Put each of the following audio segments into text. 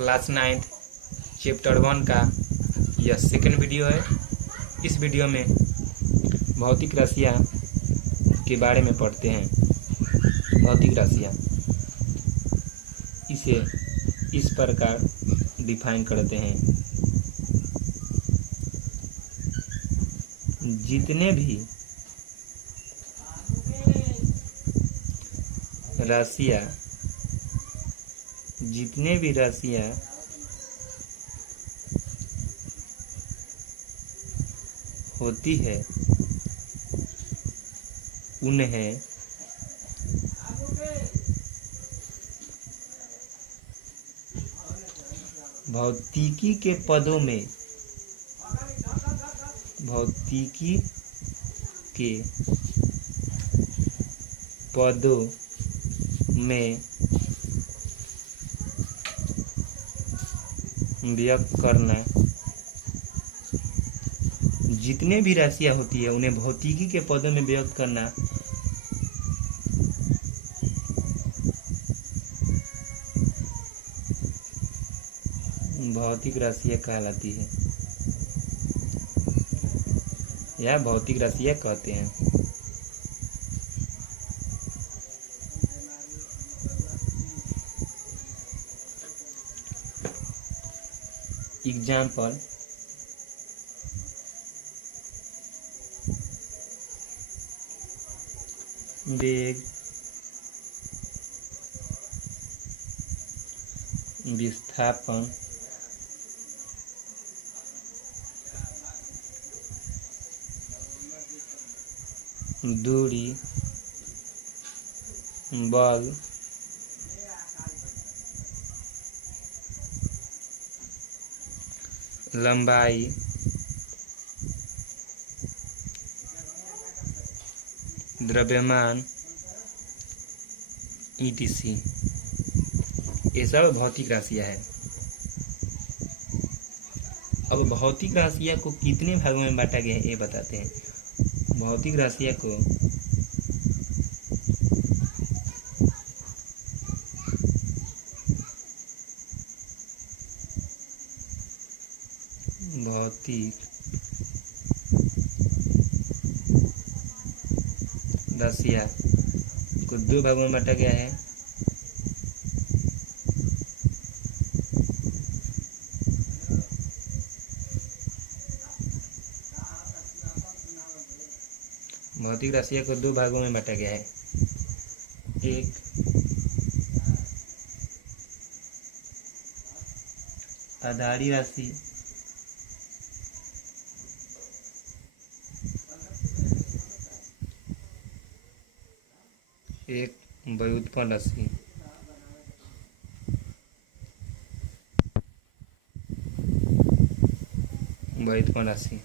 Class 9 chapter 1 का यह second video है। इस वीडियो में भौतिक राशियाँ के बारे में पढ़ते हैं। भौतिक राशियाँ इसे इस प्रकार डिफाइन करते हैं। जितने भी राशियाँ होती है उन्हें भौतिकी के पदों में व्यक्त करना। जितने भी राशियाँ होती है उन्हें भौतिकी के पदों में व्यक्त करना भौतिक राशियाँ कहलाती है या भौतिक राशियाँ कहते हैं। एग्जाम्पल वेग, विस्थापन, दूरी, बल, लंबाई, द्रव्यमान, etc। ये सब भौतिक राशियाँ है। अब भौतिक राशियाँ को कितने भागों में बांटा गया है ये बताते हैं। भौतिक राशियाँ को दो भागों में बांटा गया है। भौतिक राशियाँ को दो भागों में बांटा गया है। एक आधारी राशि, एक व्युत्पन्न राशि। व्युत्पन्न राशि।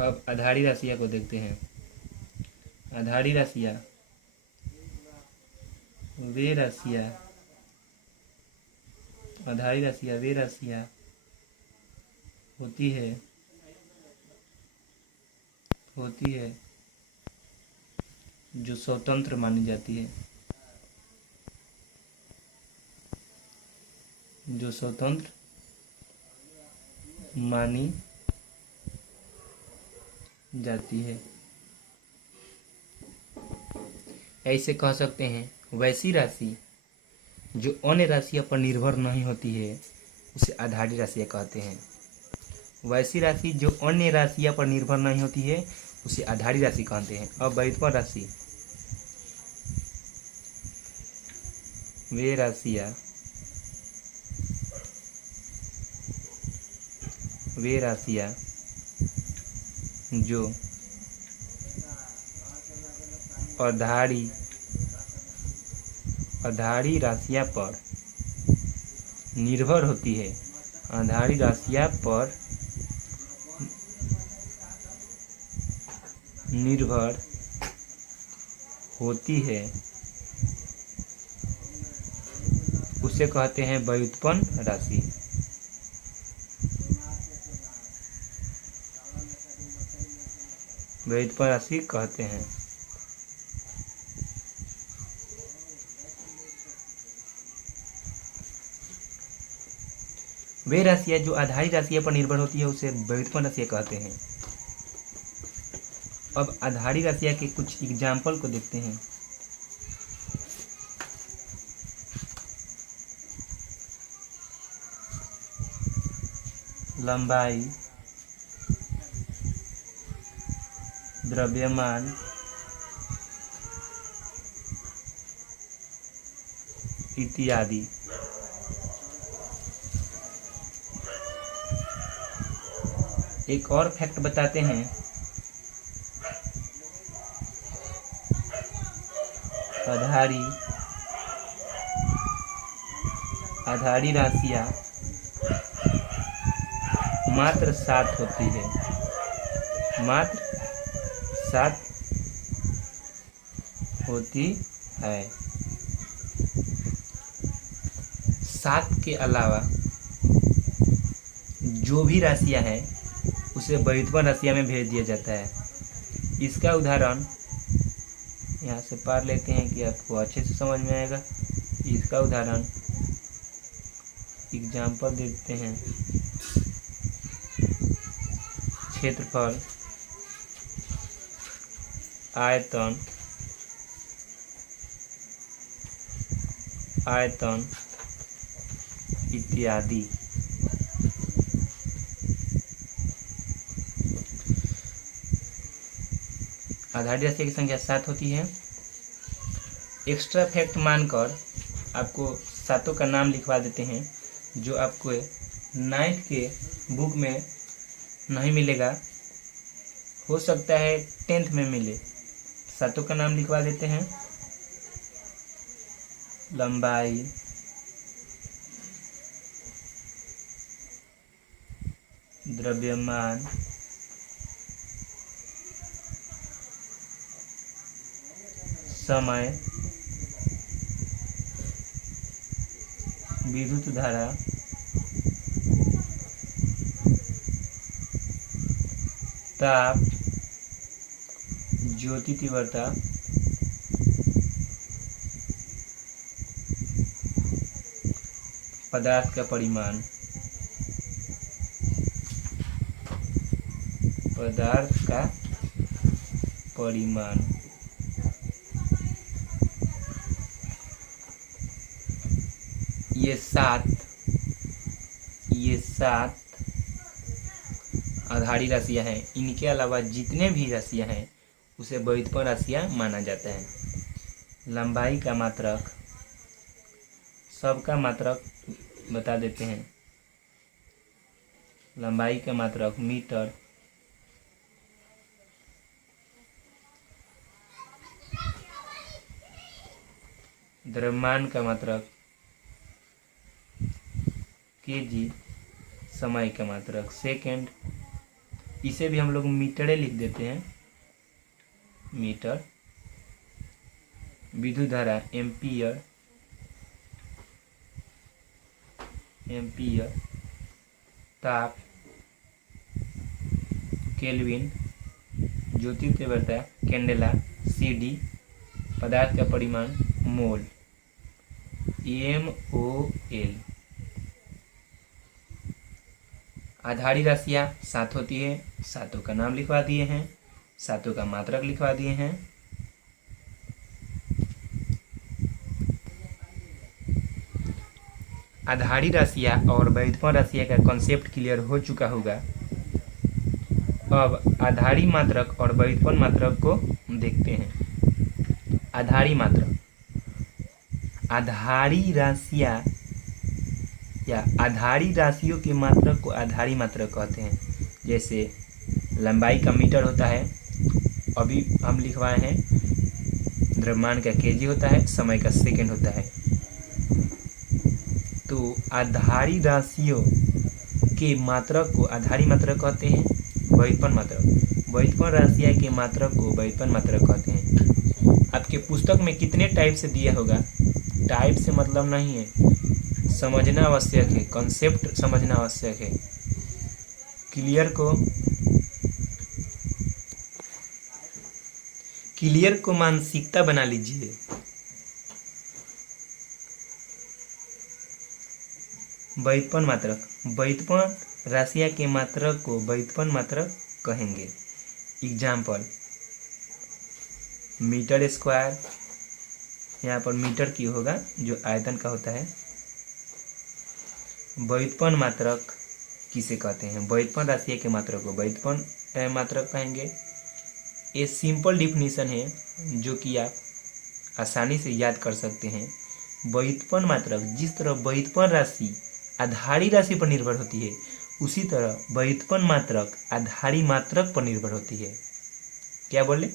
अब आधारी राशियाँ को देखते हैं। आधारी राशियाँ वे राशियाँ होती है जो स्वतंत्र मानी जाती है, ऐसे कह सकते हैं। वैसी राशि जो अन्य राशियों पर निर्भर नहीं होती है उसे आधारी राशियाँ कहते हैं। वैसी राशि जो अन्य राशियों पर निर्भर नहीं होती है उसे आधारी राशि कहते हैं। अब व्युत्पन्न राशि वे राशियाँ जो आधारी राशियाँ पर निर्भर होती है। आधारी राशियाँ पर निर्भर होती है उसे कहते हैं व्युत्पन्न राशि। व्युत्पन्न राशि कहते हैं। वे राशियाँ जो आधारी राशियों पर निर्भर होती है उसे व्युत्पन्न राशियाँ कहते हैं। अब आधारी राशियाँ के कुछ एग्जाम्पल को देखते हैं। लंबाई, द्रव्यमान, इत्यादि। एक और फैक्ट बताते हैं। आधारी राशियाँ मात्र 7 होती है, मात्र 7 होती है। 7 के अलावा जो भी राशियाँ हैं उसे व्युत्पन्न राशियाँ में भेज दिया जाता है। इसका उदाहरण यहाँ से पढ़ लेते हैं कि आपको अच्छे से समझ में आएगा। इसका उदाहरण एग्जाम्पल देते हैं। क्षेत्रफल, आयतन, इत्यादि। आधारी राशि की संख्या 7 होती है। एक्स्ट्रा फैक्ट मानकर आपको सातों का नाम लिखवा देते हैं, जो आपको 9th के बुक में नहीं मिलेगा, हो सकता है 10th में मिले। सातों का नाम लिखवा देते हैं। लंबाई, द्रव्यमान, समय, विद्युत धारा, ताप, ज्योति तीव्रता, पदार्थ का परिमाण, ये सात आधारी राशियां हैं। इनके अलावा जितने भी राशियां हैं उसे व्युत्पन्न राशियां माना जाता है। लंबाई का मात्रक, सबका मात्रक बता देते हैं। लंबाई का मात्रक मीटर, द्रव्यमान का मात्रक केजी, समय का मात्रक सेकंड, इसे भी हम लोग मीटरे लिख देते हैं, मीटर। विद्युत धारा एम्पियर, ताप केल्विन, ज्योति तीव्रता कैंडेला सीडी, पदार्थ का परिमाण मोल MOL। आधारी राशियाँ 7 होती है। सातों का नाम लिखवा दिए हैं, सातों का मात्रक लिखवा दिए हैं। आधारी राशियाँ और व्युत्पन्न राशियाँ का कॉन्सेप्ट क्लियर हो चुका होगा। अब आधारी मात्रक और व्युत्पन्न मात्रक को देखते हैं। आधारी मात्रक, आधारी राशियाँ या आधारी राशियों के मात्रक को आधारी मात्रक कहते हैं। जैसे लंबाई का मीटर होता है, अभी हम लिखवाए हैं। द्रव्यमान का केजी होता है, समय का सेकंड होता है। तो आधारी राशियों के मात्रक को आधारी मात्रक कहते हैं। व्युत्पन्न राशियाँ के मात्रक को व्युत्पन्न मात्रक कहते हैं। आपके पुस्तक में कितने टाइप से दिया होगा, टाइप से मतलब नहीं है, समझना आवश्यक है, कॉन्सेप्ट समझना आवश्यक है। क्लियर को मानसिकता बना लीजिए। व्युत्पन्न मात्रक, व्युत्पन्न राशियाँ के मात्रक को व्युत्पन्न मात्रक कहेंगे। एग्जाम्पल, मीटर स्क्वायर, यहाँ पर मीटर की होगा जो आयतन का होता है। व्युत्पन्न मात्रक किसे कहते हैं? व्युत्पन्न राशियाँ के मात्रक को व्युत्पन्न मात्रक कहेंगे। ये सिंपल डिफिनीशन है जो कि आप आसानी से याद कर सकते हैं। व्युत्पन्न मात्रक, जिस तरह व्युत्पन्न राशि आधारी राशि पर निर्भर होती है, उसी तरह व्युत्पन्न मात्रक आधारी मात्रक पर निर्भर होती है। क्या बोले?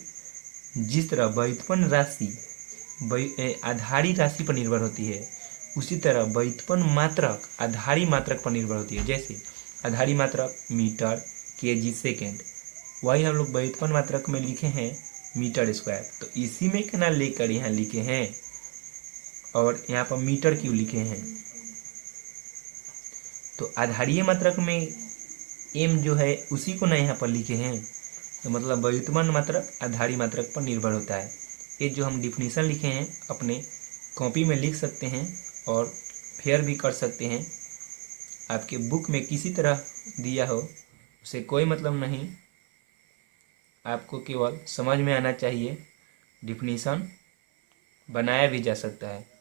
जिस तरह व्युत्पन्न राशि आधारी राशि पर निर्भर होती है, उसी तरह व्युत्पन्न मात्रक आधारी मात्रक पर निर्भर होती है। जैसे आधारी मात्रक मीटर, केजी, सेकेंड, वही हम लोग व्युत्पन्न मात्रक में लिखे हैं मीटर स्क्वायर। तो इसी में क्या लेकर यहाँ लिखे हैं, और यहाँ पर मीटर क्यों लिखे हैं? तो आधारीय मात्रक में एम जो है उसी को ना यहाँ पर लिखे हैं, तो मतलब व्युत्पन्न मात्रक आधारी मात्रक पर निर्भर होता है। ये जो हम डिफिनीशन लिखे हैं अपने कॉपी में लिख सकते हैं और फेयर भी कर सकते हैं। आपके बुक में किसी तरह दिया हो उसे कोई मतलब नहीं, आपको केवल समझ में आना चाहिए। डिफिनीशन बनाया भी जा सकता है।